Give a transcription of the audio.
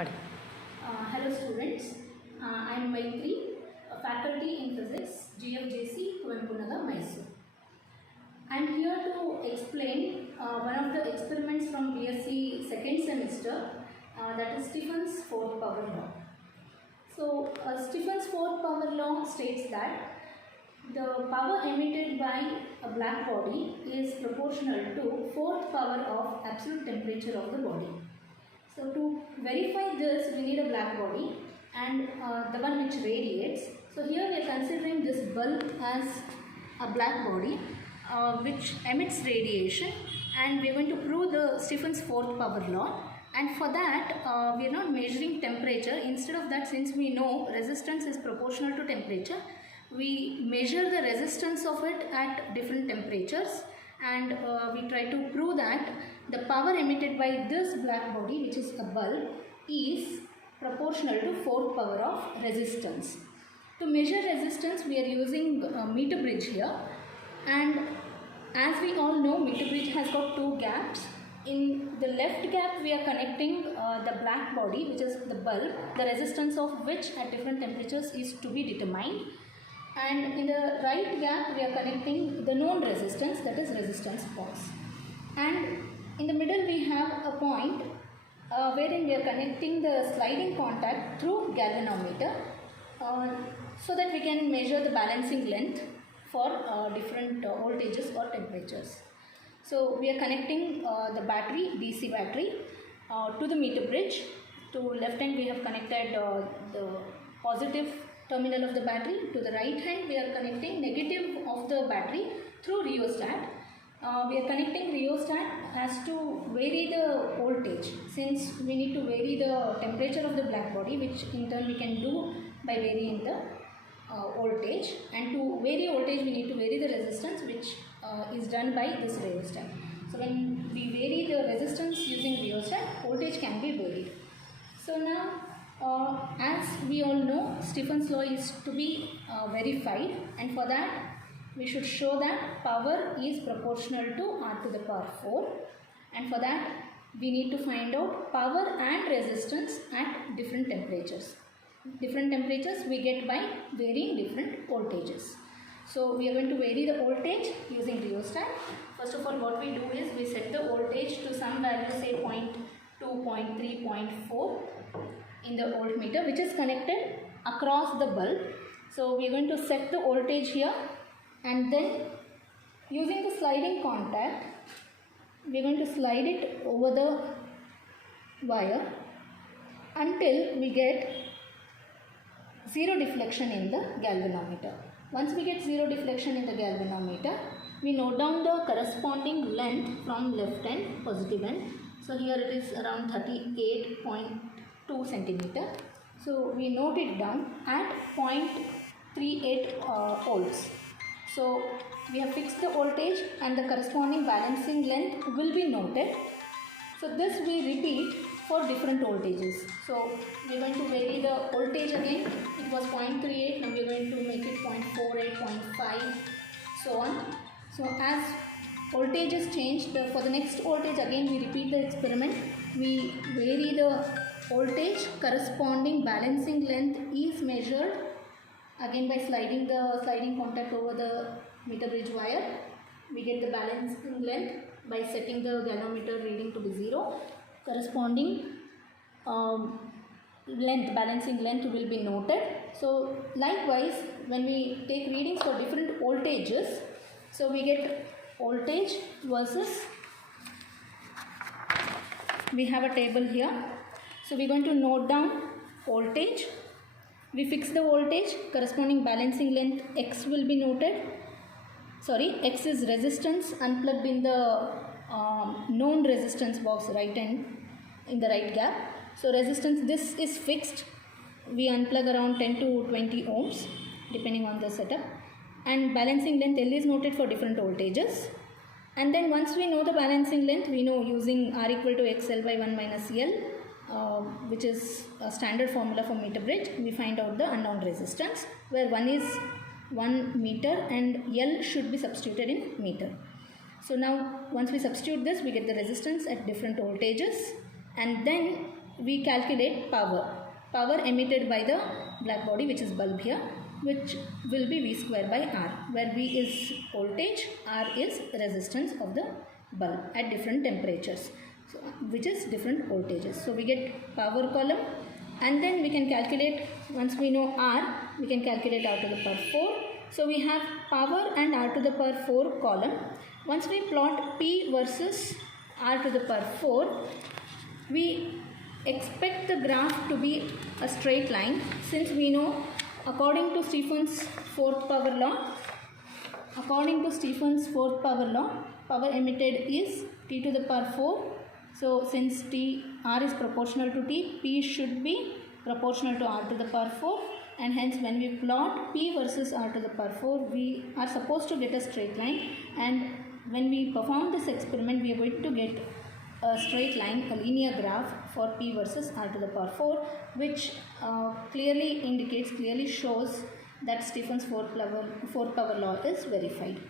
Padi. Hello students, I am Maitri, a faculty in physics, GFJC, Kuvenpunagar, Mysore. I am here to explain one of the experiments from BSc second semester, that is Stephen's fourth power law. So Stephen's fourth power law states that the power emitted by a black body is proportional to fourth power of absolute temperature of the body. So to verify this, we need a black body and the one which radiates. So here we are considering this bulb as a black body which emits radiation, and we are going to prove the Stephen's fourth power law. And for that we are not measuring temperature. Instead of that, since we know resistance is proportional to temperature, we measure the resistance of it at different temperatures, and we try to prove that the power emitted by this black body, which is a bulb, is proportional to fourth power of resistance. To measure resistance, we are using meter bridge here, and as we all know, meter bridge has got two gaps. In the left gap, we are connecting the black body, which is the bulb, the resistance of which at different temperatures is to be determined. And in the right gap, we are connecting the known resistance, that is resistance box. And in the middle, we have a point wherein we are connecting the sliding contact through galvanometer so that we can measure the balancing length for different voltages or temperatures. So we are connecting the battery, DC battery, to the meter bridge. To left hand, we have connected the positive terminal of the battery. To the right hand, we are connecting negative of the battery through rheostat. We are connecting rheostat as to vary the voltage, since we need to vary the temperature of the black body, which in turn we can do by varying the voltage. And to vary voltage, we need to vary the resistance, which is done by this rheostat. So when we vary the resistance using rheostat, voltage can be varied. So now, as we all know, Stephen's law is to be verified, and for that we should show that power is proportional to R to the power 4, and for that we need to find out power and resistance at different temperatures. Different temperatures we get by varying different voltages. So we are going to vary the voltage using rheostat. First of all, what we do is we set the voltage to some value, say 0.2, 0.3, 0.4 in the voltmeter, which is connected across the bulb. So we are going to set the voltage here, and then using the sliding contact, we are going to slide it over the wire until we get zero deflection in the galvanometer. Once we get zero deflection in the galvanometer, we note down the corresponding length from left end, positive end. So here it is around 38.2 centimeter. So we note it down at 0.38 volts. So we have fixed the voltage, and the corresponding balancing length will be noted. So this we repeat for different voltages. So we are going to vary the voltage again. It was 0.38, now we are going to make it 0.48, 0.5, so on. So as voltage is changed, for the next voltage again we repeat the experiment. We vary the voltage, corresponding balancing length is measured again by sliding the sliding contact over the meter bridge wire. We get the balancing length by setting the galvanometer reading to be 0. Corresponding balancing length will be noted. So likewise, when we take readings for different voltages, so we get voltage versus, we have a table here. So we are going to note down voltage. We fix the voltage, corresponding balancing length X will be noted. X is resistance unplugged in the known resistance box right hand in the right gap. So resistance, this is fixed. We unplug around 10 to 20 ohms depending on the setup. And balancing length L is noted for different voltages. And then once we know the balancing length, we know using R equal to XL by 1 minus L, which is a standard formula for meter bridge, we find out the unknown resistance, where 1 is 1 meter and L should be substituted in meter. So now once we substitute this, we get the resistance at different voltages, and then we calculate power emitted by the black body, which is bulb here, which will be V square by R, where V is voltage, R is resistance of the bulb at different temperatures, so, which is different voltages. So we get power column, and then we can calculate, once we know R, we can calculate R to the power 4. So we have power and R to the power 4 column. Once we plot P versus R to the power 4, we expect the graph to be a straight line, since we know according to Stephen's fourth power law, power emitted is T to the power 4. So since R is proportional to T, P should be proportional to R to the power 4, and hence when we plot P versus R to the power 4, we are supposed to get a straight line, and when we perform this experiment, we are going to get a straight line, a linear graph for P versus R to the power 4, which clearly shows that Stephen's fourth power law is verified.